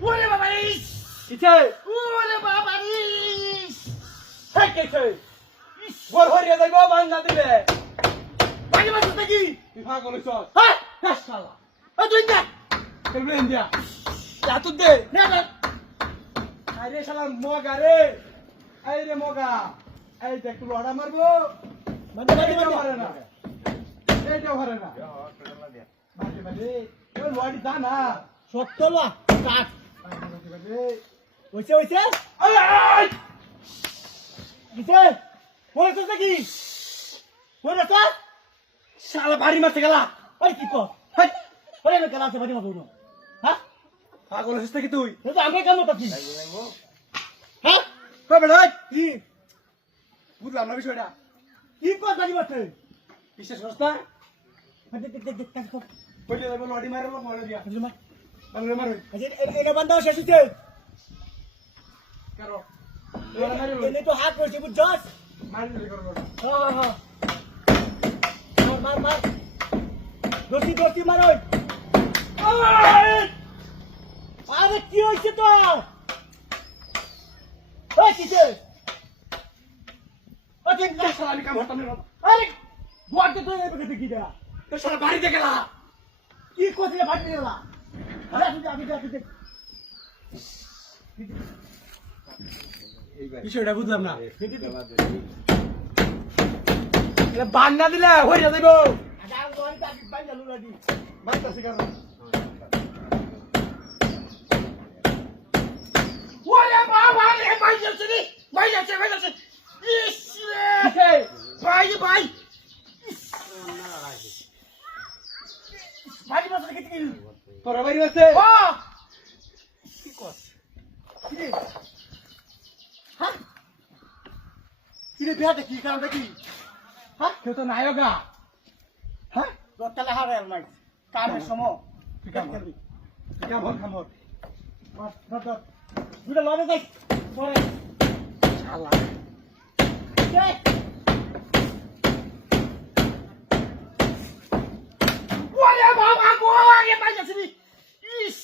ওরে বাবা ইস কিছে ওরে বাবা ইস হ্যাঁ কিছে বল হরিয়া যাইব বান না দিলে বাইরে বাসা থাকি তুই পাগল হইছ হ্যাঁ কাশ শালা ও তুই না কেমনে ইন্ডিয়া যা তুই দে না না আরে শালা মগা রে এই রে মগা এই দেখ তুই লড়া মারবো মানে এইটাও পারে না এইটাও পারে না বাজে বাজে ওই লড়ি দা না সত্য লা কাট বাজে বাজে হইছে হইছে আই কিছে ওরে তো থাকি ওরে তো শালা বাড়ি মারতে গেলা ওই কি কর হাই ওরে না গেলা আছে বাড়ি মা বউনো হ্যাঁ পাগল হইছিস কি তুই এ তো আমি কেন করছি হ্যাঁ কই বেড়া কি বুঝলাম না বিষয়টা কি কর বাড়ি মারতে বিশেষ রাস্তা দেখ দেখ দেখ কাজ কর কই যাবে লড়ি মারলো মরে দিয়া বুঝলি মা বাংলা মারবে এটা বন্ধ শেষ হইছে কারো লড়া মারলো এনে তো হাত করছে বুঝছস মারলি করো হ্যাঁ হ্যাঁ মার মার মার দোস্তি দোস্তি মার ওই আরে কি হইছে তো ওই কিছে ও দেখ না শালা আমি কাম হতাম না আরে গোয়াতে তো এই বকে কি দা তো শালা বাড়িতে গেলা কি কোথায় বাড়ি গেলা আরে আমি দেখ বিষয়টা বুঝলাম না এটা বান না দিলে হয়ে যাইব আজা গোয়াতে তাকি বাই জালু লাগি মারতাছি কারণ ওরে বাবা রে ভাই যাচ্ছে রে ভাই যাচ্ছে ইস রে ভাই ভাই ভাই মাসে কি কি তোরা বাড়ি আছে ও কি কর কি রে হ্যাঁ কি রে বিয়াতে কি কারণটা কি হ্যাঁ কেউ তো নায়গা হ্যাঁ রত্তালে হারে নাই কামের সময় তুই কাম করবি কাম হল কাম হল ধর দুটা লবে যাই পরে শালা যাই ওরে বাবা গো আগে পাই যাচ্ছে রে ইস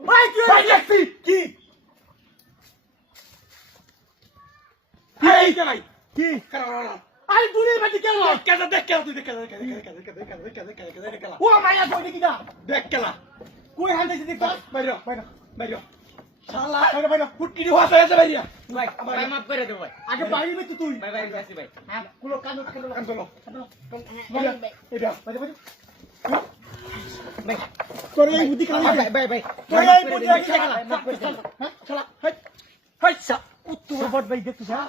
ভাই কি ভাই দেখছি কি এই কে ভাই কি কারণ আরে দূরে বাড়ি কেন কেলা দেখ কেলা তুই দেখ কেলা দেখ কেলা কেলা ও মায়া তো দেখি না দেখ কেলা কই হান্দাইছে দেখ বাইরে বাইরে বাইরে শালা বাইরে বাইরে ফুটকি হওয়া হয়েছে বাইরে ভাই ভাই মাফ করে দে ভাই আগে বাইরে বে তুই ভাই ভাই আসি ভাই হ্যাঁ কুলো কানো কানো কাম চলো কানো বাইরে এটা বাইরে বাইরে ভাই তোর এই বুদ্ধি কানে ভাই ভাই ভাই তোর এই বুদ্ধি কানে মাফ করে দে হ্যাঁ চলা হাই হাই সা উত্তর বট ভাই দেখছিস হ্যাঁ